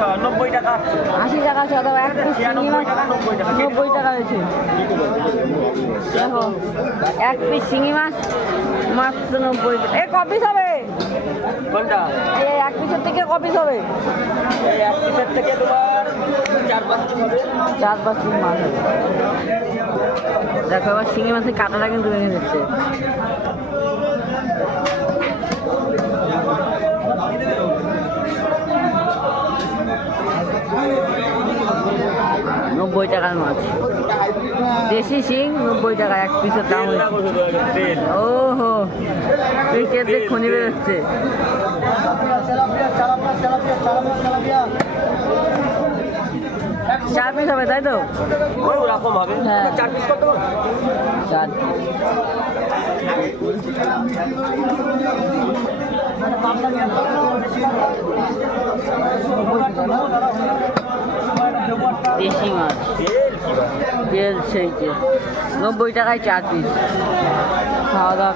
90 টাকা। 80 টাকা ছ দাও। এক পিস শিঙি মাছ 90 টাকা হয়েছে। দেখো এক পিস শিঙি মাছ মাত্র 90 টাকা। এ কপিস হবে কোনটা? এই এক পিসের থেকে কপিস হবে। এই এক পিসের থেকে তোমার 4-5 পিস হবে। 4-5 পিস মাছ হবে। দেখো এবার শিঙি মাছের কাঁটাটা কিন্তু ভেঙে যাচ্ছে। নব্বই টাকার মাছ, দেশি শিং 90 টাকা এক পিসের দাম হয়েছে। ওহো পেটের দিয়ে খনি বেরোচ্ছে। 4 পিস হবে তাই তো? ওরকম হবে। হ্যাঁ 4 পিস কত? 4 পিস। দেশি মাছ তেল সেই তেল 90 টাকায় 4 পিস। খাওয়া দাওয়া